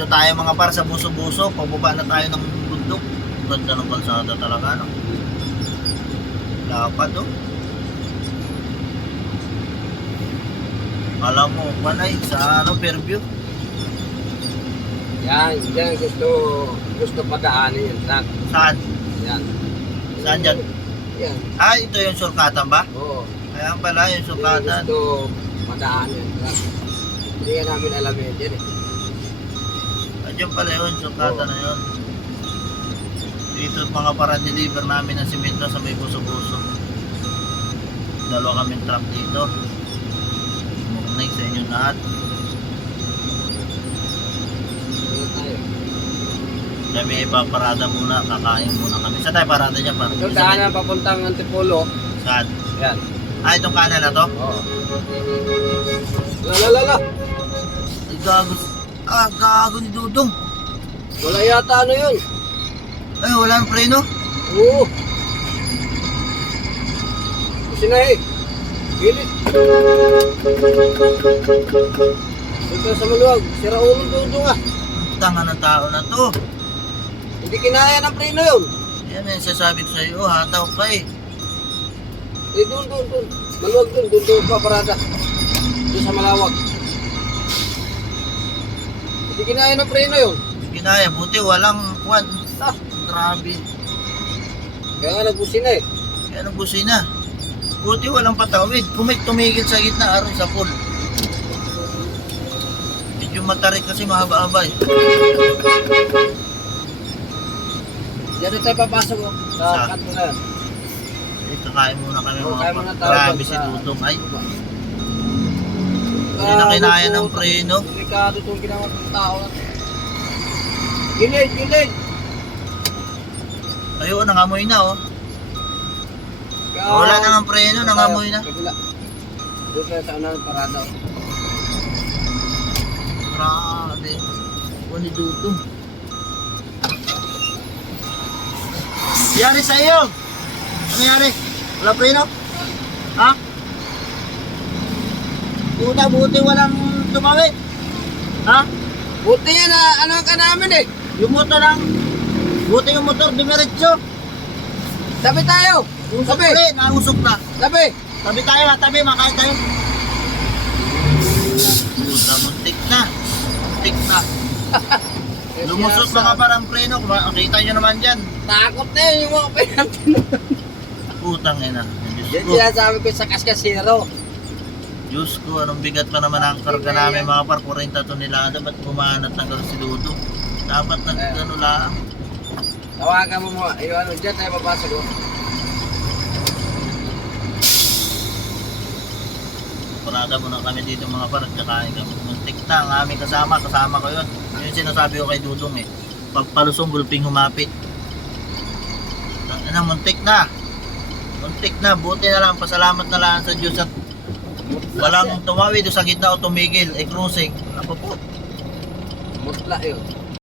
Dito tayo mga par sa Buso-Buso. Pababa na tayo ng bundok. Ganda ng kalsada talaga, no? Lapad, oh. Alam mo, panay sa ano, Fairview. Yan, yan gusto padaanin yung truck. Saan? Yan. Saan dyan? Yan. Ah, ito yung sulkatan ba? Oo. Kaya pala yung sulkatan. Gusto padaanin yung truck. Hindi nga namin alam yun dyan eh. Ayun pala yun, sulkatan na yun. Dito mga para-deliver namin ng simento sa may Buso-Buso. Dalawa kaming truck dito. Morning sa inyo lahat. Ano tayo? Kami ay paparada muna, kakain muna kami. Saan tayo parada dyan? Ito daanan papuntang Antipolo. Saan? Yan. Ah, itong kanan na to? Oo. Lala. Ay, gago. Ah, gago ni Dudong. Wala yata ano yun. Ay, wala ng preno. Oo. Kasi na eh. Gilit. Ito sa maluwag. Sira ulong dudong ah. Tanga ng tao na to. Hindi kinaya ng preno yun. Yan yung sasabi ko sa iyo, hataw ka eh. Eh doon. Maluwag doon pa parada. Doon sa malawag. Hindi kinaya ng preno yun. Ginaya, buti walang kwan. Ah, Grabe. kaya nga nagbusin na eh. Kaya nang busina. Buti walang patawid. Kung may tumigil sa gitna, aron sa pool. Medyo matarik kasi mahaba-haba eh. Diyan na tayo papasok oh. Sa Sa- kanto na yan. Eh, kakain muna kami Oo, mga kain pa. muna tayo Grabe dyan si sa- Dudong. Ay, hindi na kinaya ng preno. Delikado itong ginawa ng tao na. Gilid. Ayun, nangamoy na oh. Wala na ng preno, nangamoy na. Kabila. Doon kaya sa unang parada. Oh. Grabe. Huwag ni Dudong. Yari sa iyo. Ano yari? Wala preno? Ha? Buti walang tumawid. Ha? Buti yan na ano ka namin eh. Yung motor lang. Buti yung motor, dumiretso. Tabi tayo. Yung Tabi. sakli, nausok na. Tabi. Tabi tayo ha, tabi, makain tayo. Puta, muntik na. Muntik na. Lumusot mga parang preno. Kita nyo naman dyan. Takot na yun yung mga pinantin. Putang ina. Diyos Yan ko. sinasabi ko sa kaskasero. Diyos ko, anong bigat pa naman ang karga namin mga par 40 tonelada. Ba't kumanat ng gano'n si Dudo? Dapat nag-ano lang. Tawagan mo mo. Ayun ano, dyan tayo papasok oh. Parada muna kami dito mga par at kakain kami. Muntik na ang aming kasama ko yun. Yun yung sinasabi ko kay Dudong eh. Pagpalusong gulping humapit. Ano, muntik na. Muntik na. Buti na lang. Pasalamat na lang sa Diyos at walang tumawid o sa gitna o tumigil. Eh cruising. Ako po. Mutla yun.